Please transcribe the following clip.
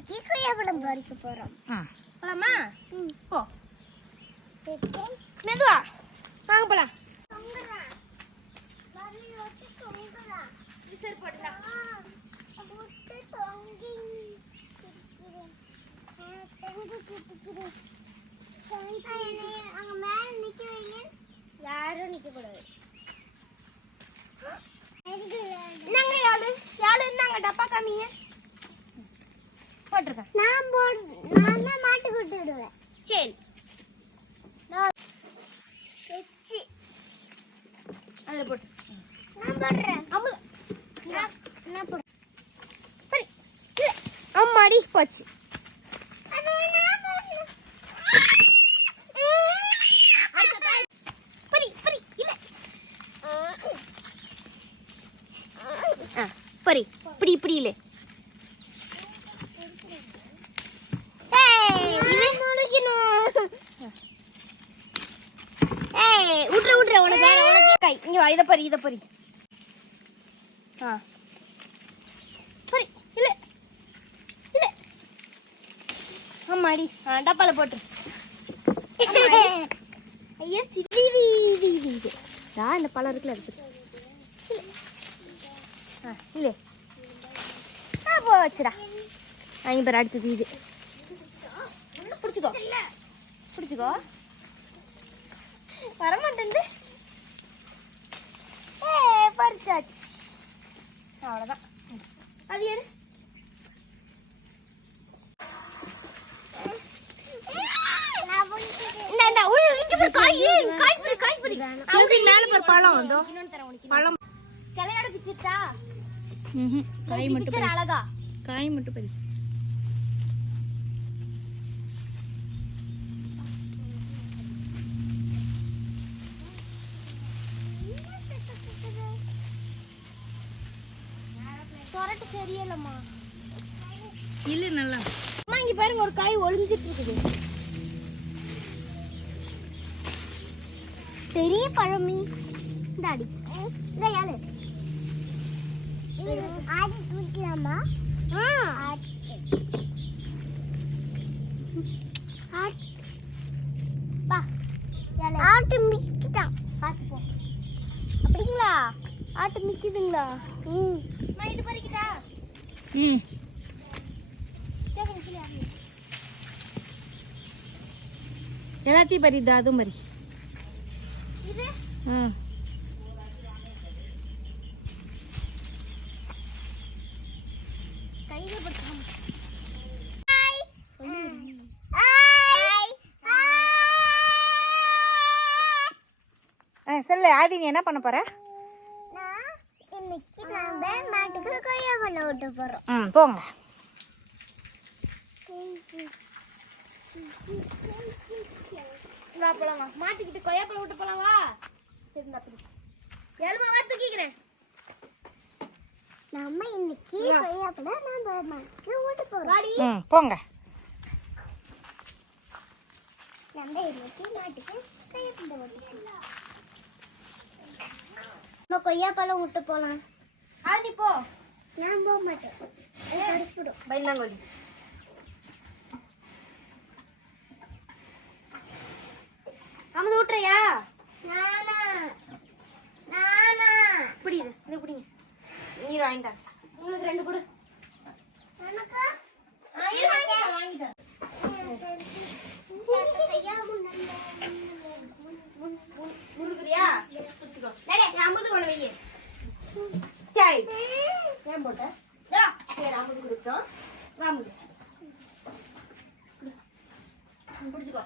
இன்னைக்கு கொய்யாப்பழம் பறிக்க போறோம். போலாமா? போ. மெதுவா வாங்க போலாம். சரி போடலாம். அங்க மேல நிக்க வைங்க. யாரும் நிக்க கூடாது. என்னங்க யாழு என்னங்க டப்பா காமிங்க. போட்டுருக்கேன். நான் தான் மாட்டு விட்டு விடுவேன். சரி வெச்சி அதில் போட்டு நான் போடுறேன். அம்மு நான் போடுறேன். பரி அம்மாடி போச்சு. அது நான் போடுறேன். பரி இல்லை பரி இப்படி இல்லை. விட்ற உனக்கு இங்க வா. இதை பரி பரி இல்ல இல்ல ஆமாடி. டப்பால போட்டு. ஐயா சிரி இந்த பழம் இருக்குல்ல இருக்கு. இல்லை போச்சுடா. இங்க பேர் அடுத்தது இது. பிடிச்சிக்கோ வரமாட்டேன். பறிச்சாச்சு. அவ்வளோதான். அது எடு. காய் மட்டும் பறி. சரியில்லம்மா இல்ல நல்லா. அம்மா இங்க பாருங்க ஒரு காய் ஒளிஞ்சிட்டு இருக்குது. பெரிய பழமி டாடி இந்த யாரு ஆடி தூக்கலாமா? ஆட்டு மிக்கிட்டான். பார்த்து போ. அப்படிங்களா? ஆட்டு மிக்குதுங்களா? இது பறிக்கிட்டா? எல்லாத்தையும் பறிதா? அதுவும் பறி. இது கையில படுத்தாம சொல்லு ஆதி, நீ என்ன பண்ண போற? இன்னைக்கு நாம மாட்டுக்கு கொய்யாப்பழம் ஊட்ட போறோம். போங்க. வா போலாம். வா மாட்டுக்கிட்டு கொய்யாப்பழம் ஊட்ட போலாம். வா. சரி அப்படி ஏழுமா வா தூக்கிக்கிறேன். நம்ம இன்னைக்கு கொய்யாப்பழம் நாம மாட்டுக்கு ஊட்ட போறோம். வாடி. போங்க. நம்ம இன்னைக்கு மாட்டுக்கு கொய்யாப்பழம் ஊட்ட போறோம். நம்ம கொய்யாப்பழம் ஊட்ட போலாம். ஆதி போ. நான் போக மாட்டேன். அடிச்சுடும். பயந்தாங்கோலி. அம்மது ஊட்டுறியா? நானா இப்படி இது இப்படிங்க. நீர் வாங்கிட்டா. உங்களுக்கு 2 கொடு. எனக்கு வாங்கிட்டேன். முருகுறியா? பிடிச்சிக்கோ. அமுது கொண்டு வையே. சரி ஏன் போட்ட? சரி அமுது கொடுத்தோம். வாமுது பிடிச்சிக்கோ.